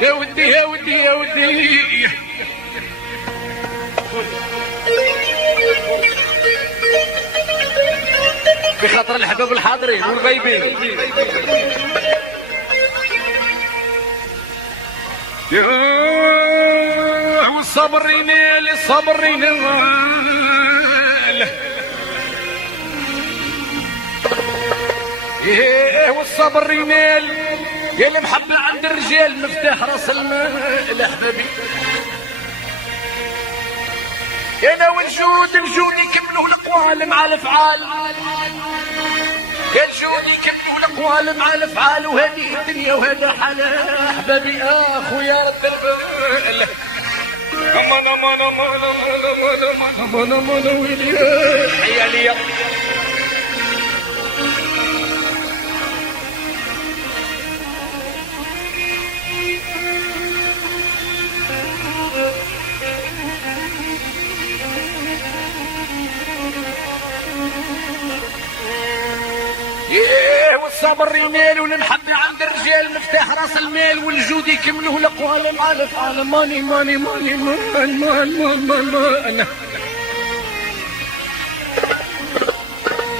يا ودي يا ودي يا ودي بخاطر الحباب الحاضرين والغايبين. والصبر ينال الصبر ينال والصبر ينال يا المحبة عند الرجال مفتاح راس المال احبابي. انا والجود يكملوا الاقوال مع الافعال، الجود يكملوا الاقوال مع الافعال، وهذه الدنيا وهذا حالها احبابي. اخويا رد البال امان امان امان امان امان امان ويلي حي عليا. والصبر ينال والمحبة عند الرجال مفتاح راس المال، والجود يكملوه الاقوال مع الافعال. ماني ماني ماني مان مان مان مان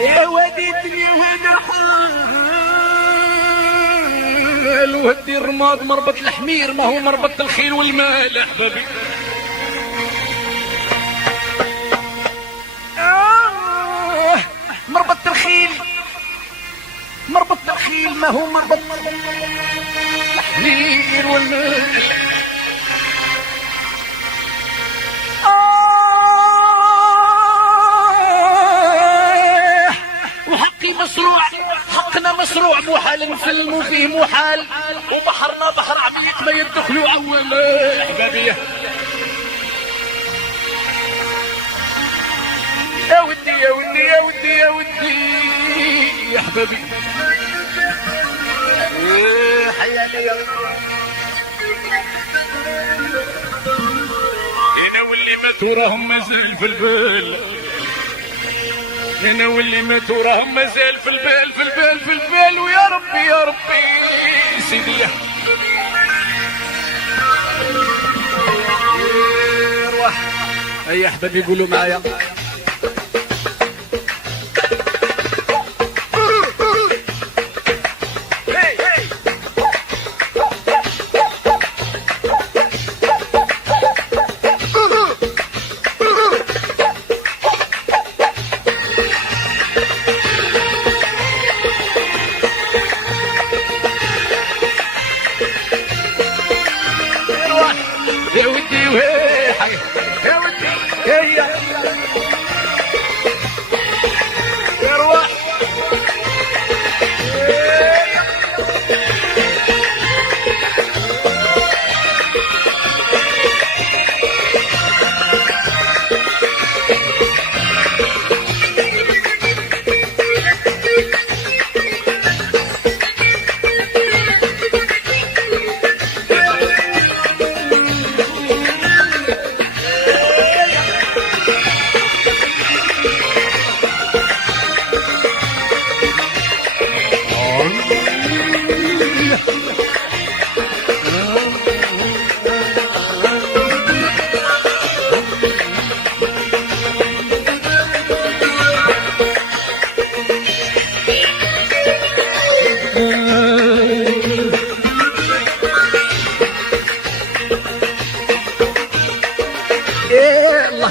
يا وادي الدنيا هذا حال، وهدي الرماد مربط الحمير ما هو مربط الخيل والمال احبابي. مربط الخيل مربط الخيل ما هو مربط الحمير والمال. وحقي مشروع، حقنا مشروع محال نسلموا فيه محال، وبحرنا بحر عميق ما يدخلوا عوام احبابيه. يا ودي يا ودي يا ودي يا ودي يا حبابي حيالي انا واللي ماتوا راهم مازال في البال، انا واللي ماتوا راهم مازال في البال في البال في البال. ويا ربي يا ربي سيدي روح. اي احبابي يقولوا معايا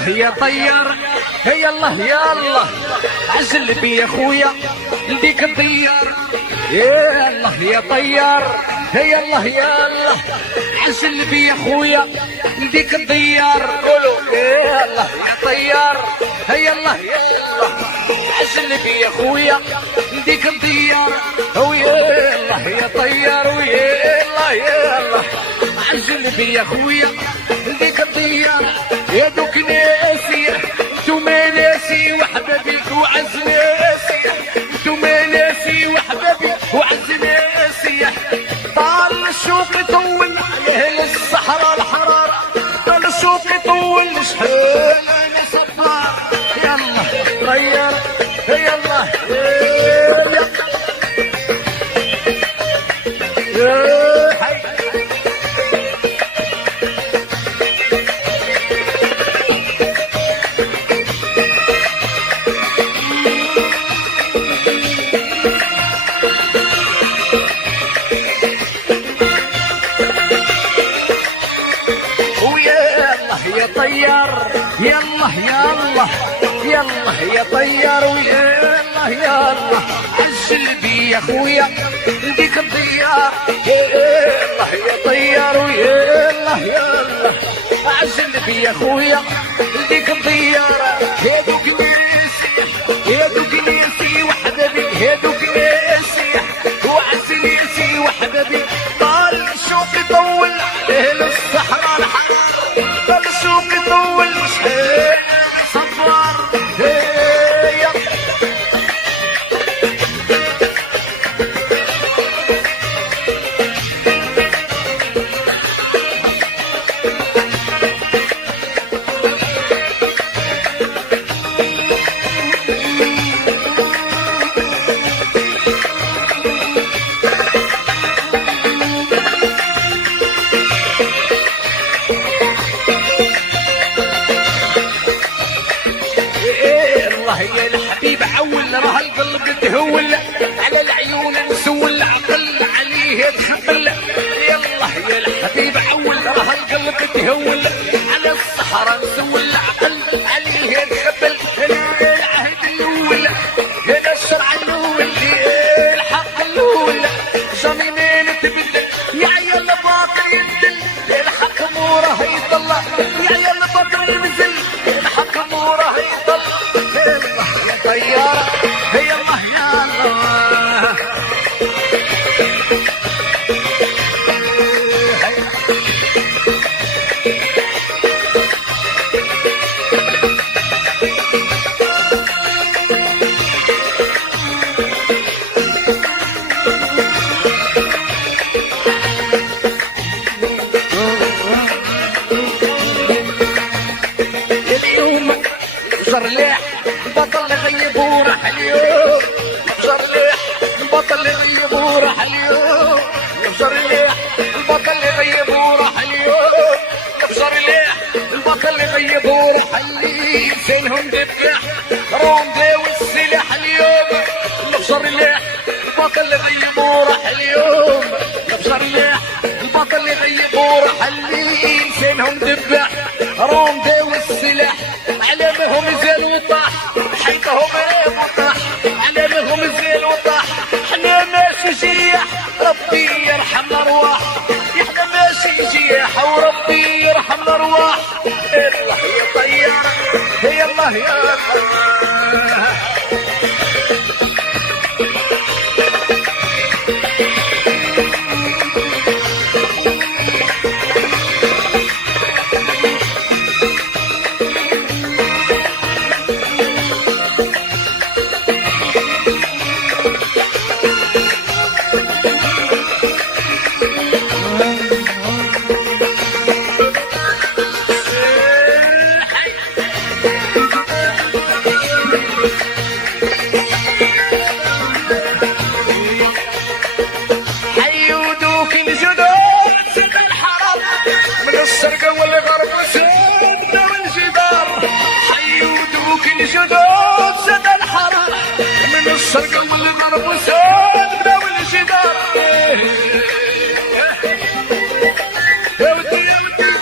يا طيار هيا الله يا الله عزل بي يا خويا لديك الطيار. يا الله يا طيار هيا الله يا الله عزل بي يا خويا لديك الطيار. قولوا يا الله يا طيار هيا الله يا الله عزل بي يا خويا لديك الطيار. ويا الله يا طيار ويا الله يا الله عزل بي يا خويا لديك الطيار. يا دوك ناسي انتوما ناسي وحبابيك وعز ناسي، انتوما ناسي وحبابيك وعز ناسي. طال الشوق يطول عليه الصحراء الحرارة، طال الشوق يطول شحال انا صفار. يلا طير يلا يا حي طيار ويا الله يا الله عجل بي يا خويا نديك الطيار يا الله يا طيار ويا الله يا الله عجل بي يا خويا نديك الطيار يا دوك ناسي يا دوك ناسي وحبابي يا دوك ناسي وعسليسي وحبابي طال الشوق يطول عليه للصحراء الحار طال الشوق يطول شحال صفار هيا يا الحبيب عول راه القلب تهول على العيون نسول العقل عليه يتحمل يلا يا الحبيب عول راه القلب تهول على الصحراء نسول العقل عليه يتحمل هنا العهد الاول هنا الشرع الاول الحق الاول جميلين تبدل يا عيال باقي يدل الحكم وراه يضل يا عيال باقي ينزل الحكم وراه يضل طيارة هي الله يا الله اليوم زرلاح بطل غيب وراح اليوم زرلاح البطل غيب وراح اليوم زرلاح البطل غيب وراح اليوم زرلاح البطل غيب وراح اليوم فينهم دبح روندي والسلاح اليوم زرلاح البطل غيب وراح اليوم زرلاح البطل غيب وراح اليوم فينهم دبح روندي والسلاح علامهم زين وطاح حيطهم ريب وطاح علامهم زين وطاح احنا ماشي جياح ربي يرحم الارواح احنا ماشي جياح وربي يرحم الارواح الله يا طيار هي الله يا الله الجدود سد الحرام من السرقة والغرب وساد بدا والجدار يا ودي يا ودي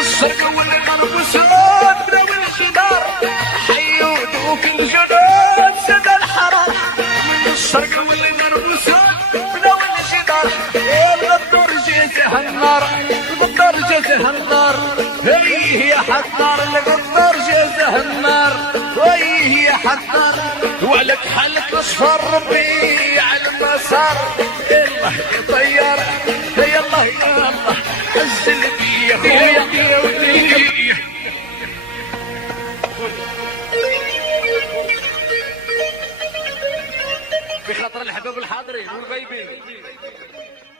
السرقة والغرب وساد بدا والجدار حيودوك الجدود سد الحرام من السرقة والغرب وساد بدا والجدار الغدار جيته النار الغدار جيته النار هي يا حطار الغدار جيته النار وهي يا حطار ولك حالك اصفر ربي على المسار الله يا طيار يا الله يا الله عزل بي يا خويا بخاطر الحباب الحاضرين والغايبين